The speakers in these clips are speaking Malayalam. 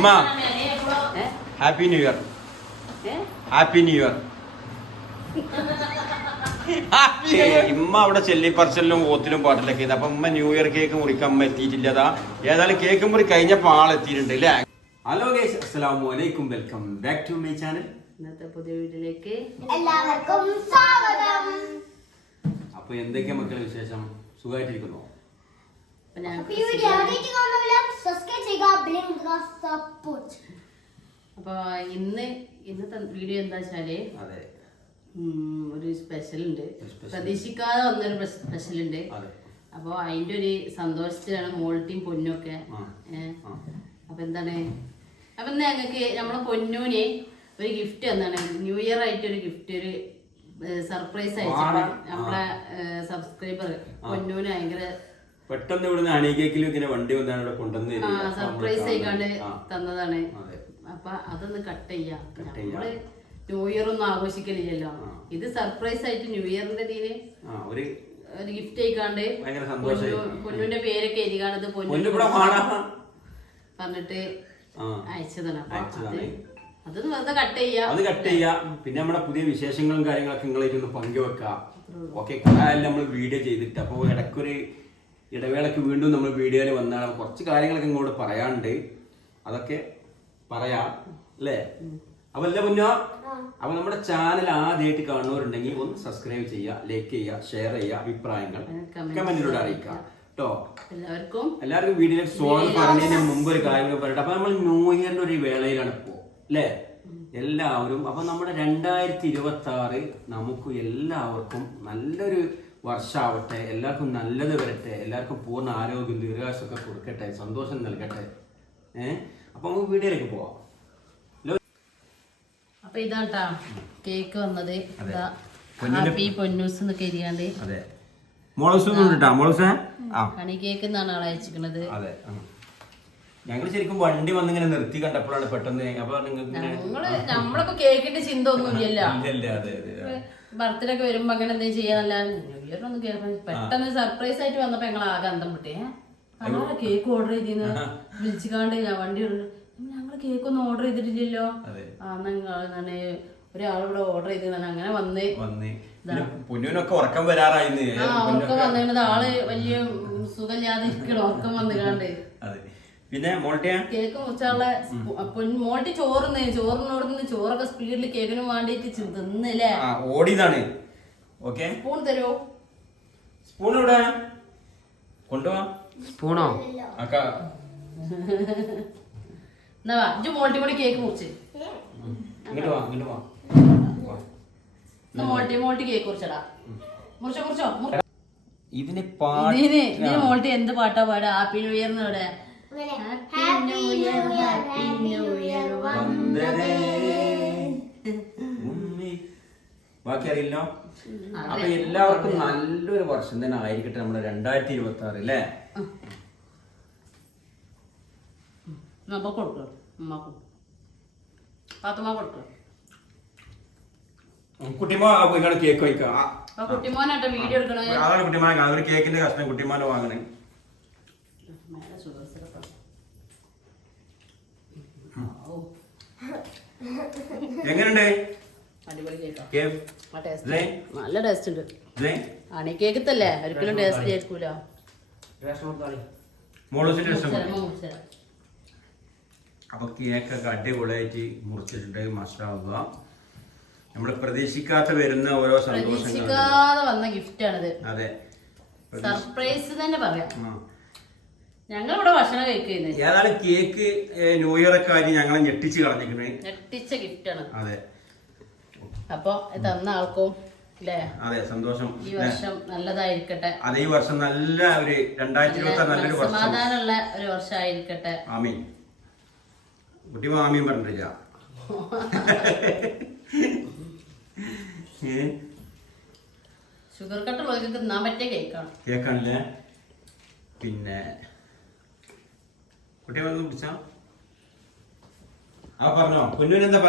ഉമ്മ ഏ? Happy new year? Happy new year ഇമ്മ അവിടെ ചെല്ലിപ്പറച്ചലിലും ഓത്തിലും പാട്ടിലൊക്കെ അപ്പൊ ഉമ്മ ന്യൂ ഇയർ കേക്ക് മുറിക്കാൻ അമ്മ എത്തിയിട്ടില്ലതാ ഏതായാലും കേക്ക് മുറി കഴിഞ്ഞപ്പോ ആളെത്തിയിട്ടുണ്ട് അല്ലേ ഹലോ ഗേസ് അസ്സലാമു അലൈക്കും welcome back to my channel ഇന്നത്തെ പുതിയ വീട്ടിലേക്ക് എല്ലാവർക്കും സ്വാഗതം. അപ്പൊ എന്തൊക്കെയാ മക്കളെ വിശേഷം? സുഖമായിട്ടിരിക്കുന്നു അപ്പൊ ഇന്ന് ഇന്നത്തെ വീഡിയോ എന്താ വെച്ചാൽ അതെ. ഒരു സ്പെഷ്യൽ ഉണ്ട്. പ്രതീക്ഷിക്കാതെ വന്നൊരു സ്പെഷ്യൽ ഉണ്ട്. അതെ. അപ്പൊ അതിന്റെ ഒരു സന്തോഷത്തിലാണ് മോൾട്ടിയും പൊന്നൊക്കെ. അപ്പൊ എന്താണ്? അപ്പൊ ഇന്ന് ഞങ്ങൾക്ക് നമ്മളെ പൊന്നൂന് ഒരു ഗിഫ്റ്റ് എന്താണ് ന്യൂ ഇയർ ആയിട്ട് ഒരു ഗിഫ്റ്റ് ഒരു സർപ്രൈസ് അയച്ചിട്ടുണ്ട്. നമ്മളെ സബ്സ്ക്രൈബർ പൊന്നൂന് ഭയങ്കര പെട്ടെന്ന് ഇവിടുന്ന് അണീകേക്കിലും ഇങ്ങനെ വണ്ടി വന്നാണ് ഇവിടെ കൊണ്ടുവന്ന്. അപ്പൊ സർപ്രൈസ് ആയിക്കാണ്ട്. തന്നതാണ്. അപ്പൊ അതൊന്ന് കട്ട് ചെയ്യാം. നമ്മൾ ന്യൂ ഇയർ ഒന്നും ആഘോഷിക്കലില്ലല്ലോ. ഇത് സർപ്രൈസ് ആയിട്ട് ന്യൂ ഇയറിന്റെ ആ ഒരു ഗിഫ്റ്റ് ആയിക്കാണ്ട് പൊന്നുവിന്റെ പേരൊക്കെ എരികാണത് പൊന്നു. പറഞ്ഞിട്ട്. അയച്ചതാണ്. അപ്പൊ അത് കട്ട് ചെയ്യാം. അത് കട്ട് ചെയ്യാം. പിന്നെ നമ്മുടെ പുതിയ വിശേഷങ്ങളും കാര്യങ്ങളൊക്കെ നിങ്ങളായിട്ട് ഒന്ന് പങ്കുവെക്കാം ഓക്കെ കുറെ നമ്മൾ വീഡിയോ ചെയ്തിട്ട്. അപ്പോൾ ഇടയ്ക്കൊരു ഇടവേളക്ക് വീണ്ടും നമ്മൾ വീഡിയോയിൽ വന്നാൽ കുറച്ച് കാര്യങ്ങളൊക്കെ ഇങ്ങോട്ട് പറയാണ്ട് അതൊക്കെ പറയാം അല്ലേ? അപ്പൊ അല്ലേ മുന്നോ അപ്പൊ നമ്മുടെ ചാനൽ ആദ്യമായിട്ട് കാണുന്നവരുണ്ടെങ്കിൽ ഒന്ന് സബ്സ്ക്രൈബ് ചെയ്യുക ലൈക്ക് ചെയ്യുക ഷെയർ ചെയ്യുക അഭിപ്രായങ്ങൾ കമന്റിലൂടെ അറിയിക്കുക. കേട്ടോ എല്ലാവർക്കും എല്ലാവർക്കും വീഡിയോയിലേക്ക് സ്വാഗതം പറഞ്ഞതിന് മുമ്പ് ഒരു കാര്യം പറയട്ടെ. അപ്പൊ നമ്മൾ ന്യൂ ഇയറിന്റെ ഒരു വേളയിലാണ് ഇപ്പോ അല്ലേ? എല്ലാവരും അപ്പൊ നമ്മുടെ രണ്ടായിരത്തി ഇരുപത്തി ആറ് നമുക്ക് എല്ലാവർക്കും നല്ലൊരു വർഷാവട്ടെ എല്ലാവർക്കും നല്ലത് വരട്ടെ എല്ലാവർക്കും പൂർണ ആരോഗ്യം ദീർഘാശമൊക്കെ കൊടുക്കട്ടെ സന്തോഷം നൽകട്ടെ. ഏഹ് അപ്പൊ നമുക്ക് വീഡിയോയിലേക്ക് പോവാം. അപ്പൊ ഇതാട്ടാ കേക്ക് വന്നത്. ഇതാ ഹാപ്പി പൊന്നൂസ് എന്നൊക്കെ എരിയാണ്ട് ഹണി കേക്ക് എന്നാണ് ആളെ അയച്ചിരിക്കുന്നത്. ഞങ്ങൾ ശരിക്കും വണ്ടി വന്നിങ്ങനെ നിർത്തി കണ്ടപ്പോഴാണ് പെട്ടെന്ന് അപ്പൊ നിങ്ങൾക്ക് ഇങ്ങനെ നമ്മൾ നമ്മളിപ്പോ കേക്കിന്റെ ചിന്ത അതെ അതെ ബർത്ത്ഡേ ഒക്കെ വരുമ്പോ അങ്ങനെ എന്തെങ്കിലും ചെയ്യാനല്ല ഇയറിനൊന്നും കേൾക്കാൻ പെട്ടെന്ന് സർപ്രൈസ് ആയിട്ട് വന്നപ്പോ ഞങ്ങൾ ആകെ അന്തം വിട്ടേ. അതാരാ കേക്ക് ഓർഡർ ചെയ്തിന്ന്? വിളിച്ചുകാണ്ട് ഞാൻ വണ്ടി ഞങ്ങൾ കേക്ക് ഒന്നും ഓർഡർ ചെയ്തിട്ടില്ലല്ലോ. ആ എന്നാണ് ഒരാളിവിടെ ഓർഡർ ചെയ്ത് അങ്ങനെ വന്ന്. വന്ന്. പിന്നെ പൊന്നൂനൊക്കെ ഉറക്കം വരാറായിന്ന്. ആ ഉറക്കം വന്നിരുന്നത് ആൾ വലിയ സുഖമില്ലാതെ ഇരിക്കണം ഉറക്കം വന്നുകാണ്ട് അതെ. പിന്നെ മോൾട്ടിയ? കേക്ക് മുറിച്ചുള്ള മോട്ടി ചോറുന്ന് ചോറിനോടുന്ന് ചോറൊക്കെ സ്പീഡിൽ കേക്കിന് വേണ്ടിട്ട് തിന്നല്ലേ? ഓടിയതാണ്. ഓക്കെ? സ്പൂൺ തരുമോ സ്പൂൺ എവിടെ? കൊണ്ടുപോവാ സ്പൂണോ? അക്ക എന്നാ വാ ഇജ്ജ് മോൾട്ടി കൂടി കേക്ക് മുറിച്ച് ഇങ്ങോട്ട് വാ ഇങ്ങോട്ട് വാ. എന്നാ മോൾട്ടി മോൾട്ടി കേക്ക് മുറിച്ചടാ മുറിച്ചോ മുറിച്ചോ മുറി- ഇതിന് പാട്ട് ഇതിന് ഇതിന് മോൾട്ടി എന്ത് പാട്ടാ പാടാ ഹാപ്പി ന്യൂ ഇയർ ഇവിടെ. Happy new year happy new year. ബാക്കി അറിയില്ലോ അപ്പൊ എല്ലാവർക്കും നല്ലൊരു വർഷം തന്നെ ആയിരിക്കട്ടെ നമ്മുടെ രണ്ടായിരത്തി ഇരുപത്തി ആറ് അല്ലേ അപ്പൊ കൊടുക്കോ. ഉമ്മാക്കും പാത്തുമ്മ കൊടുക്കോ. കുട്ടിമോ ഇങ്ങനെ കേക്ക് വയ്ക്കാം ആ, അപ്പൊ കുട്ടിമോനാട്ടോ വീഡിയോ എടുക്കണേ. അതാണ് കുട്ടിമാനെ ഒരു കേക്കിന്റെ കഷ്ണം കുട്ടിമാനെ വാങ്ങണേ. എങ്ങനെയുണ്ട് നല്ല ടേസ്റ്റ് ഉണ്ട്. അണി കേക്കത്തല്ലേ ഒരിക്കലും ടേസ്റ്റ് മുറിച്ചരാം. അപ്പൊ കേക്കൊക്കെ അടിപൊളിയായിട്ട് മുറിച്ചിട്ടുണ്ട് മസാല നമ്മൾ പ്രതീക്ഷിക്കാത്ത വരുന്ന ഓരോ പ്രതീക്ഷിക്കാതെ വന്ന ഗിഫ്റ്റ് ആണിത്. അതെ. സർപ്രൈസ് തന്നെ പറയാം. ഞങ്ങൾ ഇവിടെ ഭക്ഷണം കഴിക്കുന്നത് ഏതായാലും കേക്ക് ന്യൂ ഇയർ ഒക്കെ ആയിട്ട് ഞങ്ങളെ ഞെട്ടിച്ച് കളഞ്ഞിരിക്കുന്നത്? ഞെട്ടിച്ച ഗിഫ്റ്റ് ആണ്. അതെ. അപ്പൊ തന്ന ആൾക്കും അതെ സന്തോഷം. ഈ വർഷം നല്ലതായിരിക്കട്ടെ. അതേ ഈ വർഷം നല്ല ഒരു രണ്ടായിരത്തി ഇരുപത്തി നല്ലൊരു വർഷം. സമാധാനമുള്ള ഒരു വർഷമായിരിക്കട്ടെ. ആമീൻ. കുട്ടി ആമീൻ പറഞ്ഞിട്ടില്ല ഷുഗർ കട്ടുള്ളവർക്ക് തിന്നാൻ പറ്റിയ കേക്കാണ് കേക്കാണല്ലേ? പിന്നെ കുട്ടി വന്ന് പിടിച്ച ആ പറഞ്ഞോ. കുഞ്ഞുവിന് എന്താ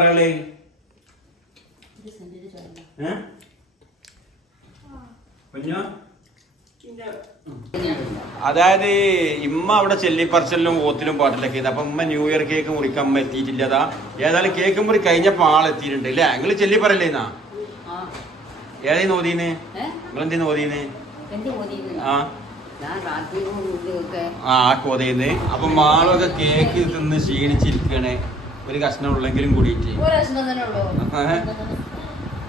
അതായത് ഇമ്മ അവിടെ ചെല്ലിപ്പറച്ചലിലും ഓത്തിലും പാട്ടിലൊക്കെ ചെയ്ത്. അപ്പൊ ഇമ്മ ന്യൂ ഇയർ കേക്ക് മുറിക്കാൻ അമ്മ എത്തിയിട്ടില്ലതാ ഏതായാലും കേക്ക് മുറി കഴിഞ്ഞപ്പോ ആളെത്തിയിട്ടുണ്ട് അല്ലേ? നിങ്ങൾ ചെല്ലിപ്പറല്ലേന്നാ ആ. ഏതായി നിങ്ങളെന്തീ നോദീന് എന്ത് ഇതൊക്കെ ആ. ആ കോതയിന്ന് അപ്പൊ മാളൊക്കെ കേക്ക് തിന്ന് ക്ഷീണിച്ചിരിക്കണേ. ഒരു കഷ്ണം ഉള്ളെങ്കിലും കൂടിയിട്ട്.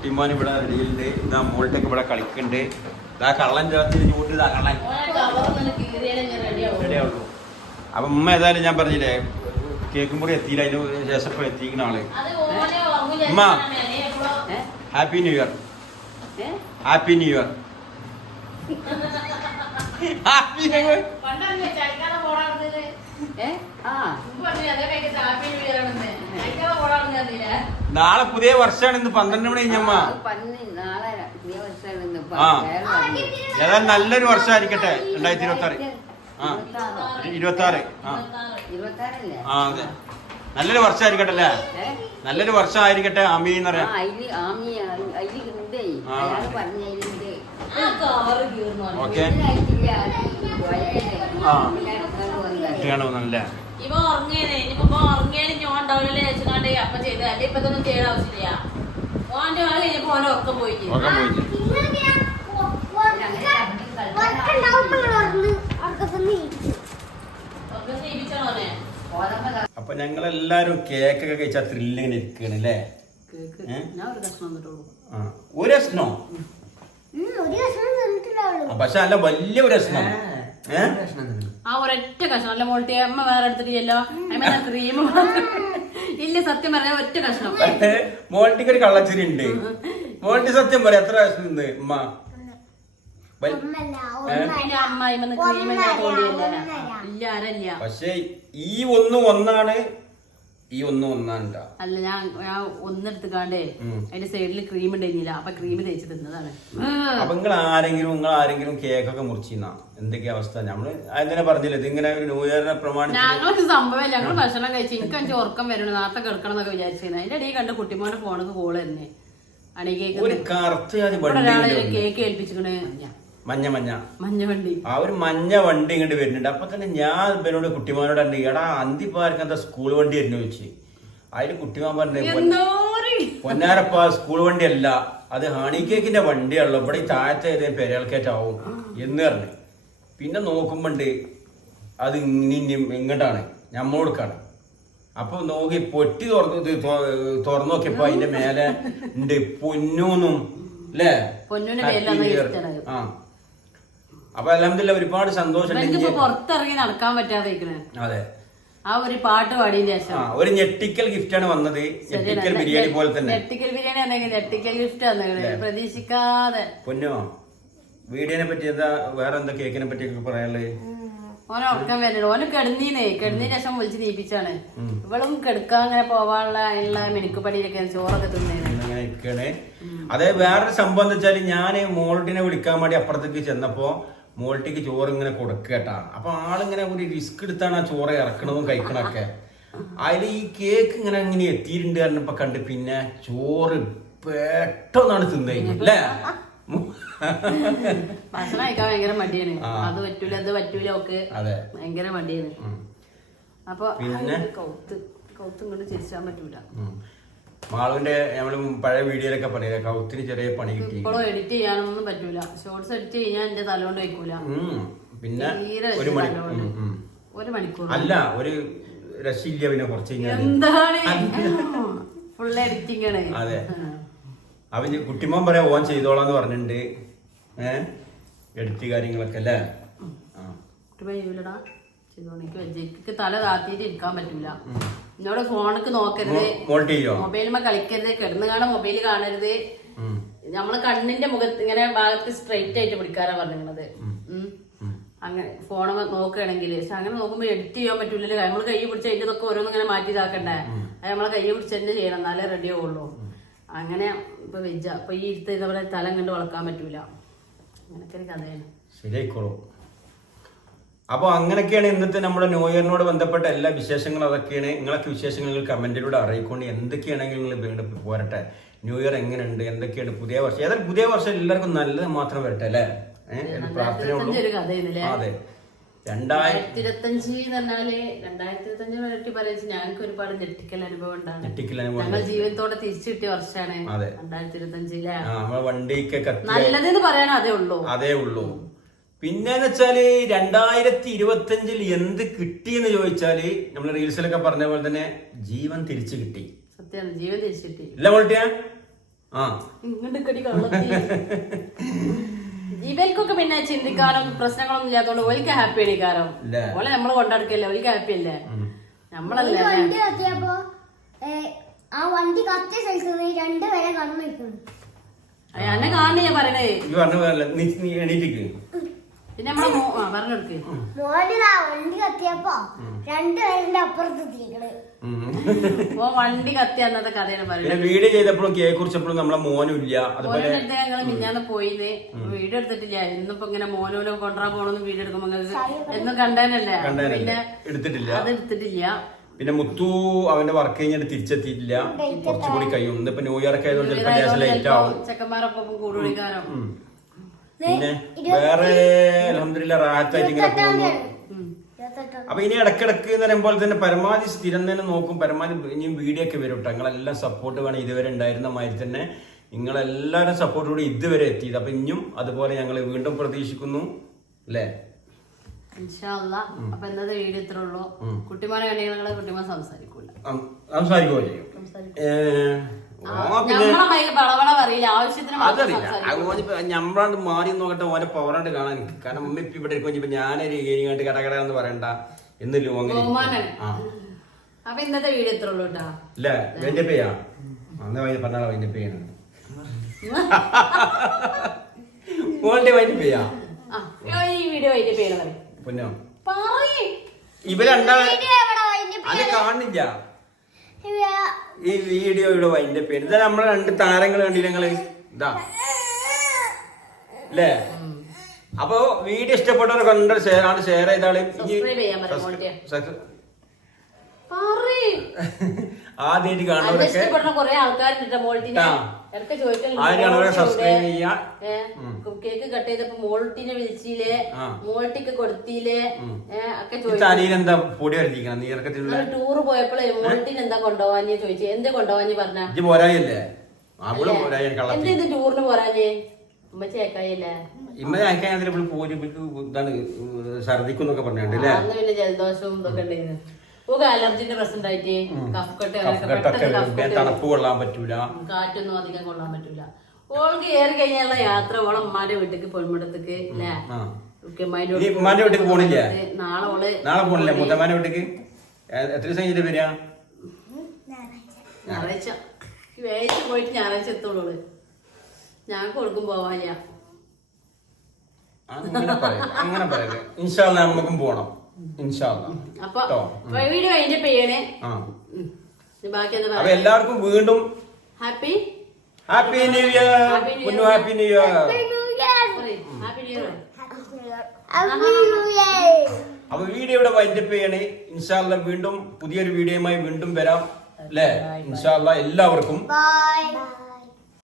ഒരു പ്രശ്നം തന്നെ ഉള്ളൂ ടിമാൻ ഇവിടെ റെഡിയിലുണ്ട് ഇതാ മോളിട്ടൊക്കെ ഇവിടെ കളിക്കുന്നുണ്ട് ഇതാ കള്ളൻ ചേർത്ത് ചൂട്ട് ഇതാ കള്ളൻ. റെഡിയാവുള്ളൂ അപ്പൊ ഉമ്മ ഏതായാലും ഞാൻ പറഞ്ഞില്ലേ കേക്കും കൂടി എത്തിയില്ല. അതിന് ശേഷം ഇപ്പൊ എത്തിക്കുന്ന ആൾ. ഉമ്മ. Happy new year happy new year happy new year നാളെ പുതിയ വർഷമാണ് ഇന്ന് പന്ത്രണ്ട് മണി കഴിഞ്ഞമ്മ. ഏതായാലും നല്ലൊരു വർഷമായിരിക്കട്ടെ രണ്ടായിരത്തി ഇരുപത്തി ആറ് ആ? ഇരുപത്തി ആറ് ആ. അതെ. നല്ലൊരു വർഷമായിരിക്കട്ടെ അല്ലേ? നല്ലൊരു വർഷമായിരിക്കട്ടെ അമീൻ എന്ന് ആ പറയാം ഓക്കെ. ആ. പിന്നെ നല്ല വന്നതാ. ഇവ ഉറങ്ങിയേ ഇനിയിപ്പോ ഉറങ്ങിയാലും ഞാൻ ഉണ്ടാവില്ലേ വെച്ചുകൊണ്ട് അപ്പൊ ചെയ്ത്. അല്ലെ ഇപ്പൊ ഇതൊന്നും ചെയ്യേണ്ട ആവശ്യമില്ല. ഓന്റെ ആൾ കഴിഞ്ഞപ്പോ ഓന്റെ ഉറക്കം പോയിട്ട് ഉറക്കം പോയിട്ട് ഉറക്കം ചെയ്യിപ്പിച്ചോ ഓനെ? ഗോതമ്പ് ദാ- അപ്പൊ ഞങ്ങൾ എല്ലാരും കേക്കൊക്കെ കഴിച്ചാൽ ത്രില്ലിങ്ങനെ ഇരിക്കണ് അല്ലേ? കേക്ക്. ഞാൻ ഒരു കഷ്ണം വന്നിട്ടുള്ളൂ ആ. ഒരു രസനോ ഒരു കഷ്ണം തന്നിട്ടുള്ളൂ പക്ഷെ അല്ല വലിയ ഒരു രസനം ആ ഒരൊറ്റ കഷ്ണം. അല്ല മോൾട്ടി അമ്മ വേറെ എടുത്തിട്ടില്ലല്ലോ അമ്മ ക്രീം ഇല്ല സത്യം പറഞ്ഞ ഒറ്റ കഷ്ണം. മോൾട്ടിക്ക് ഒരു കള്ളച്ചിരി ഉണ്ട്. മോൾട്ടി സത്യം പറയാം എത്ര കഷ്ണം ഉണ്ട്? ഉമ്മ. പക്ഷേ ഈ ഒന്ന് ഒന്നാണ് ഈ ഒന്ന് ഒന്നാണ്ട. അല്ല ഞാൻ ഞാൻ ഒന്നെടുത്തുകാണ്ടേ കാണ്ടേ അതിന്റെ സൈഡിൽ ക്രീം ഉണ്ടായിരുന്നില്ല അപ്പൊ ക്രീം തേച്ച് തിന്നതാണ്. അപ്പൊ നിങ്ങൾ ആരെങ്കിലും നിങ്ങൾ ആരെങ്കിലും കേക്കൊക്കെ മുറിച്ചിന്നാ? എന്തൊക്കെയാ അവസ്ഥ? നമ്മൾ അതിനെ പറഞ്ഞില്ലേ ഇതിങ്ങനെ ഒരു ന്യൂ ഇയറിനെ പ്രമാണിച്ച് ഞങ്ങൾക്ക് സംഭവമില്ല ഞങ്ങൾ ഭക്ഷണം കഴിച്ചു എനിക്ക് അഞ്ച് ഉറക്കം വരണം നേരത്തെ കിടക്കണം എന്നൊക്കെ വിചാരിച്ചിരുന്നു. അതിന്റെ ഇടയിൽ കണ്ട് കുട്ടിമോന്റെ ഫോണിക്ക് കോൾ തന്നെ ഒരു കറുത്ത. കേക്ക് ഏൽപ്പിച്ചിക്കണ് മഞ്ഞ മഞ്ഞ. മഞ്ഞ വണ്ടി. ആ ഒരു മഞ്ഞ വണ്ടി ഇങ്ങോട്ട് വരുന്നുണ്ട്. അപ്പൊ തന്നെ ഞാൻ ഇവനോട് കുട്ടിമാനോട് ഉണ്ട് എടാ അന്തിപ്പാർക്ക് എന്താ സ്കൂൾ വണ്ടി വരുന്നു? വെച്ച് അതിന് കുട്ടിമാൻ പറഞ്ഞു പൊന്നാരപ്പ സ്കൂൾ വണ്ടി അല്ല. അത് ഹണി കേക്കിന്റെ വണ്ടിയാണല്ലോ. ഇവിടെ ഈ താഴത്തെ ഏതെങ്കിലും പെരയാൾക്കേറ്റാവും എന്ന് പറഞ്ഞു. പിന്നെ നോക്കുമ്പോണ്ട് അത് ഇനി ഇങ്ങോട്ടാണ്. ഞമ്മളോടുക്കാണ് അപ്പൊ നോക്കി പൊട്ടി തുറന്നു തുറന്നു നോക്കിയപ്പോ അതിന്റെ മേലെ ഉണ്ട് പൊന്നൂന്നും അല്ലേ. ആ. അപ്പൊ അലഹമില്ല ഒരുപാട് സന്തോഷം പുറത്തിറങ്ങി നടക്കാൻ പറ്റാതെ അതെ. ആ ഒരു പാട്ട് പാടിയതിന് ശേഷം. ഒരു ഞെട്ടിക്കൽ ഗിഫ്റ്റ് ആണ് വന്നത്. ഞെട്ടിക്കൽ ബിരിയാണി പോലെ തന്നെ. ഞെട്ടിക്കൽ ബിരിയാണി എന്തെങ്കിലും ഞെട്ടിക്കൽ ഗിഫ്റ്റ് പ്രതീക്ഷിക്കാതെ. പൊന്നോ വീഡിയോനെ പറ്റി എന്താ വേറെ എന്താ കേക്കിനെ പറ്റി പറയാനുള്ളത്? ഓനെ ഉറക്കം വരുന്നുണ്ട് ഓന് കിടന്നീനെ. കിടന്നതിന് ശേഷം വിളിച്ച് നീപ്പിച്ചാണ്. ഇവളും കിടക്കാൻ അങ്ങനെ പോവാനുള്ള അതിനുള്ള മിനുക്ക് പണിയിലൊക്കെ ചോറൊക്കെ തിന്നേന് അതെ വേറൊരു സംഭവം എന്താ വെച്ചാൽ ഞാൻ മോൾഡിനെ വിളിക്കാൻ വേണ്ടി അപ്പുറത്തേക്ക് ചെന്നപ്പോ മോൾട്ടിക്ക് ചോറ് ഇങ്ങനെ കൊടുക്കട്ടാ അപ്പൊ ആളിങ്ങനെ ഒരു റിസ്ക് എടുത്താണ് ആ ചോറ് ഇറക്കണതും കഴിക്കണൊക്കെ അതിൽ ഈ കേക്ക് ഇങ്ങനെ ഇങ്ങനെ എത്തിയിട്ടുണ്ട് പറഞ്ഞപ്പോ കണ്ട് പിന്നെ ചോറ് പെട്ടെന്നാണ് തിന്നേ അല്ലേ? ഭക്ഷണം കഴിക്കാൻ ഭയങ്കര മടിയാണ്. അത് പറ്റൂല അത് പറ്റൂല ഒക്കെ ഭയങ്കര മടിയാണ്. അപ്പൊ കൗത്ത് കൗത്തും കൊണ്ട് ചിരിച്ചാൻ പറ്റൂല. മാളുവിന്റെ നമ്മൾ പഴയ വീഡിയോയിലൊക്കെ പറഞ്ഞില്ല കൗത്തിന് ചെറിയ പണി കിട്ടി. ഇപ്പോഴും എഡിറ്റ് ചെയ്യാനൊന്നും പറ്റൂല. ഷോർട്സ് എഡിറ്റ് ചെയ്യാൻ എന്റെ തലോണ്ട് വയ്ക്കൂല പിന്നെ ഒരു മണി തലകൊണ്ട്. ഉം, ഉം. ഒരു മണിക്കൂർ. അല്ല ഒരു രക്ഷയില്ല പിന്നെ കുറച്ച് എന്താണ്? ഫുൾ എഡിറ്റിംഗ് ആണ്. അതെ. അവന് കുട്ടിമോൻ പറയാ ഓൻ ചെയ്തോളാന്ന് പറഞ്ഞിട്ടുണ്ട്. ഏ? എഡിറ്റ് കാര്യങ്ങളൊക്കെ അല്ലേ? ആ. കുട്ടി ചെയ്യൂലടാ. ചെയ്തോണിക്ക് തല താത്തിയിട്ട് ഇരിക്കാൻ പറ്റൂല. എന്നോട് ഫോണൊക്കെ നോക്കരുത്. മോ- മോൾട്ട് കളിക്കരുത്. കിടന്നു കാണാൻ മൊബൈൽ കാണരുത്. നമ്മൾ കണ്ണിന്റെ മുഖത്ത് ഇങ്ങനെ ഭാഗത്ത് സ്ട്രെയിറ്റ് ആയിട്ട് പിടിക്കാറാ പറഞ്ഞത് അങ്ങനെ ഫോൺ നോക്കുകയാണെങ്കിൽ പക്ഷെ അങ്ങനെ നോക്കുമ്പോ എഡിറ്റ് ചെയ്യാൻ പറ്റൂലല്ലോ. നമ്മൾ കൈ പിടിച്ച് അതിന്റെ ഇതൊക്കെ ഓരോന്നും ഇങ്ങനെ മാറ്റി ഇതാക്കണ്ടേ? അത് നമ്മളെ കൈ പിടിച്ച് തന്നെ ചെയ്യണം. എന്നാലേ റെഡി ആവുള്ളൂ. അങ്ങനെ ഇപ്പൊ വെജ അപ്പൊ ഈ ഇരുത്ത് ഇതേപോലെ തലം കണ്ട് വളക്കാൻ പറ്റൂല. അങ്ങനത്തെ ഒരു കഥയാണ്. ശരിയായിക്കോളൂ. അപ്പോൾ അങ്ങനെയൊക്കെയാണ് ഇന്നത്തെ നമ്മുടെ ന്യൂ ഇയറിനോട് ബന്ധപ്പെട്ട എല്ലാ വിശേഷങ്ങളും അതൊക്കെയാണ്. നിങ്ങളൊക്കെ വിശേഷങ്ങൾ നിങ്ങൾ കമന്റിലൂടെ അറിയിക്കൊണ്ട് എന്തൊക്കെയാണെങ്കിലും നിങ്ങൾ വീണ്ടും പോരട്ടെ. ന്യൂ ഇയർ എങ്ങനെയുണ്ട്? എന്തൊക്കെയാണ് പുതിയ വർഷം. ഏതായാലും പുതിയ വർഷം എല്ലാവർക്കും നല്ലത് മാത്രം വരട്ടെ അല്ലേ? ഒരു കഥയായിരുന്നില്ലേ? അതെ. രണ്ടായിരത്തി ഇരുപത്തഞ്ച് എന്ന് പറഞ്ഞാൽ രണ്ടായിരത്തി ഇരുപത്തഞ്ച് പറ്റി പറയുന്നത് ഞങ്ങൾക്ക് ഒരുപാട് ഞെട്ടിക്കൽ അനുഭവം ഉണ്ടാണ് ഞെട്ടിക്കൽ അനുഭവം ഞങ്ങൾ ജീവിതത്തോടെ തിരിച്ചു കിട്ടിയ വർഷമാണ്. രണ്ടായിരത്തി ഇരുപത്തഞ്ചിലെ ആ നമ്മളെ വണ്ടിക്ക് കത്തി നല്ലതെന്ന് പറയാൻ അതേ ഉള്ളൂ. അതേ ഉള്ളൂ. പിന്നെന്ന് വെച്ചാൽ രണ്ടായിരത്തി ഇരുപത്തി അഞ്ചിൽ എന്ത് കിട്ടിയെന്ന് ചോദിച്ചാൽ നമ്മൾ റീൽസിലൊക്കെ പറഞ്ഞ പോലെ തന്നെ ജീവൻ തിരിച്ചു കിട്ടി. സത്യമാണ് ജീവൻ തിരിച്ചു കിട്ടി. ഇല്ല മോൾട്ടിയ ആ. ഇവർക്കൊക്കെ പിന്നെ ചിന്തിക്കാനും പ്രശ്നങ്ങളൊന്നും ഇല്ലാത്തതുകൊണ്ട് ഒരിക്കൽ ഹാപ്പി അടിക്കാരം ഓളെ ഓലെ നമ്മൾ കൊണ്ടെടുക്കല്ലേ ഒരിക്കൽ ഹാപ്പി അല്ലേ? നമ്മളല്ലേ? വണ്ടി കത്തിയപ്പോ ആ വണ്ടി കത്തിയ സ്ഥലത്ത് നിന്ന് രണ്ട് പേരെ കണ്ണു വയ്ക്കുന്നു എന്നെ കാണുന്ന ഞാൻ പറയണേ നീ പറഞ്ഞ നീ എണീറ്റിക്ക്. പിന്നെ നമ്മളെ പറഞ്ഞെടുക്ക് മോനിതാ വണ്ടി കത്തിയപ്പോ രണ്ടുപേരുടെ അപ്പുറത്ത് എത്തിക്കണ് ഉം. ഓ വണ്ടി കത്തി അന്നത്തെ കഥയാണ് പിന്നെ പറയുന്നത് വീഡിയോ ചെയ്തപ്പോഴും കേക്ക് കുറിച്ചപ്പോഴും നമ്മളെ മോനും ഇല്ല അതുപോലെ ഞങ്ങൾ മിഞ്ഞാന്ന് പോയിന്ന്. വീഡിയോ എടുത്തിട്ടില്ല. ഇന്നിപ്പോ ഇങ്ങനെ മോനോലോ കൊണ്ടുവരാൻ പോണെന്ന് വീഡിയോ എടുക്കുമ്പോ എന്നും കണ്ടേനല്ലേ? പിന്നെ എടുത്തിട്ടില്ല. അത് എടുത്തിട്ടില്ല. പിന്നെ മുത്തു അവന്റെ വർക്ക് കഴിഞ്ഞിട്ട് തിരിച്ചെത്തിയിട്ടില്ല. കുറച്ചുകൂടി കഴിയും. ഇന്നിപ്പോ ന്യൂ ഇയർ ഒക്കെ ആയതുകൊണ്ട് ചിലപ്പോൾ ലേറ്റ് ആവും. ചെക്കന്മാരൊപ്പം ഉം. പിന്നെ വേറെ അലഹമില്ല റാഹത്തായിട്ട് ഇങ്ങനെ പോകുന്നു. അപ്പൊ ഇനി ഇടക്കിടക്ക് എന്ന് പറയുമ്പോൾ തന്നെ പരമാവധി സ്ഥിരം തന്നെ നോക്കും. പരമാവധി ഇനിയും വീഡിയോ ഒക്കെ വരും കേട്ടോ നിങ്ങളെല്ലാം സപ്പോർട്ട് വേണം ഇതുവരെ ഉണ്ടായിരുന്ന മാതിരി തന്നെ. നിങ്ങളെല്ലാവരും സപ്പോർട്ടോടെ ഇതുവരെ എത്തിയത്. അപ്പൊ ഇനിയും അതുപോലെ ഞങ്ങൾ വീണ്ടും പ്രതീക്ഷിക്കുന്നു. അല്ലേ? ഇൻഷാല്ല അപ്പൊ ഇന്നത്തെ വീഡിയോ ഇത്രേ ഉള്ളൂ. കുട്ടിമാരെ കുട്ടിമാൻ സംസാരിക്കൂല. സംസാരിക്കുകയോ ചെയ്യും അതറിയില്ല. ഞമ്മളാണ്ട് മാറി നോക്കട്ടെ ഓനെ പവറാണ്ട് കാണാൻ. കാരണം ഉമ്മ ഇപ്പൊ ഇവിടെ ഇരിക്കും ഞാനൊരു ഏരിയങ്ങാണ്ട് കടകട എന്ന് പറയണ്ട എന്നല്ലോ അപ്പൊ ഇന്നത്തെ വീഡിയോ എത്ര ഉള്ളൂ ഇല്ല വേന്റെ പേയാ അന്ന് വൈ പറഞ്ഞാലോ വേന്റെ പേയാണ് ഓളുടെ വൈന്റെ പേയാ ആ ഈ വീഡിയോ അതിന്റെ പേര് പറയും. പൊന്നോ അത് കാണില്ല ഈ വീഡിയോ ഇവിടെ വൈൻഡ് പേര്. ഇതാ നമ്മളെ രണ്ട് താരങ്ങൾ കണ്ടില്ല നിങ്ങൾ? ഇതാ. അല്ലേ? അപ്പൊ വീഡിയോ ഇഷ്ടപ്പെട്ടവർ കണ്ട ഷെയർ ആണ് ഷെയർ ചെയ്താൾ. ഇനി പറയ് ആദ്യമായിട്ട് കാണുന്നവരൊക്കെ ആ. ആദ്യം കാണുന്നവരെ സബ്സ്ക്രൈബ് ചെയ്യാം കേക്ക് കട്ട് ചെയ്തപ്പോ മോൾട്ടിനെ വിളിച്ചില്ലേ? മോൾട്ടിക്ക് കൊടുത്തില്ലേ? ഒക്കെ തലയിൽ എന്താ പൊടി വരത്തിക്കണം നീർക്കത്തിലുള്ള ടൂറ് പോയപ്പോഴേ മോൾട്ടിന് എന്താ കൊണ്ടുപോവാഞ്ഞ് ചോദിച്ചു. എന്ത് കൊണ്ടുപോവാഞ്ഞ് പറഞ്ഞ? ഇജ്ജ് പോരായല്ലേ? അവൾ പോരായ എന്ത് ഇത് ടൂറിന് പോരാഞ്ഞേ? ഉമ്മ ചേക്കായില്ലേ ഇമ്മ അയക്കാൻ ഇവർക്ക് ഇതാണ് ഛർദിക്കുന്നൊക്കെ പറഞ്ഞിട്ടുണ്ട് അല്ലേ? ജലദോഷവും ഇതൊക്കെ ഉണ്ടായിരുന്നു. അലർജിന്റെ പ്രശ്നം ഉണ്ടായിട്ട് കഫ്. പിന്നെ കഫക്കെട്ട് തണുപ്പ് കൊള്ളാൻ പറ്റൂല. കാറ്റൊന്നും അധികം കൊള്ളാൻ പറ്റൂല. ഓൾക്ക് ഏറി കഴിഞ്ഞാലുള്ള യാത്ര ഓളെ ഉമ്മാന്റെ വീട്ടിക്ക് പൊന്മുടത്തേക്ക് അല്ലേ ഉമ്മേന്റെ വീട്ടിൽ പോണില്ലേ? നാളെ ഓൾ നാളെ പോണില്ലേ? മുത്തമ്മാന്റെ വീട്ടിക്ക്? എത്ര ദിവസം കഴിഞ്ഞിട്ട് വരിക? ഞായറാഴ്ച. വേഴ്ച പോയിട്ട് ഞായറാഴ്ച എത്തുള്ളൂ ഞാൻ കൊടുക്കും പോവാനില്ല അങ്ങനെ പറയാം അങ്ങനെ പറയാം ഇൻഷാല്ല നമുക്കും പോണം. അപ്പൊ വീഡിയോ ചെയ്യണേ. ആ. ബാക്കി എന്താ അപ്പൊ എല്ലാവർക്കും വീണ്ടും ഹാപ്പി ഹാപ്പി ന്യൂ ഇയർ. കുഞ്ഞു. Happy new year. അപ്പൊ വീഡിയോ ഇവിടെ വൈൻഡപ്പ് ചെയ്യണേ. ഇൻഷാല്ല വീണ്ടും പുതിയൊരു വീഡിയോയുമായി വീണ്ടും വരാം. അല്ലേ ഇൻഷാല്ല എല്ലാവർക്കും.